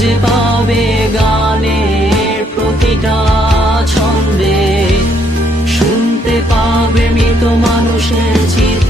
খুঁজে পাবে গানের প্রতিটা ছন্দে। শুনতে পাবে মৃত মানুষের চিৎকার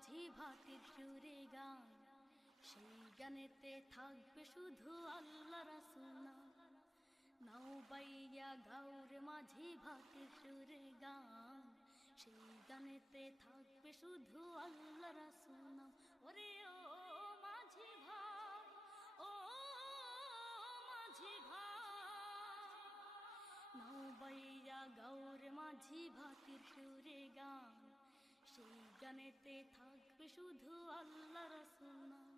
মাঝি ভাতে সুরে গান। সেই গানেতে থাকবে শুধু আল্লাহ রাসুনা নাও বাইয়া গাউর মাঝি ভাতে সুরে গান। সেই গানেতে থাকবে শুধু আল্লাহ রাসুনা ওরে ও মাঝি ভাই ও মাঝি ভাই নাও বাইয়া গাউর মাঝি ভাতির সুরে গান। সেই গানেতে থাকবে শুধু আল্লাহ রাসুল। নাম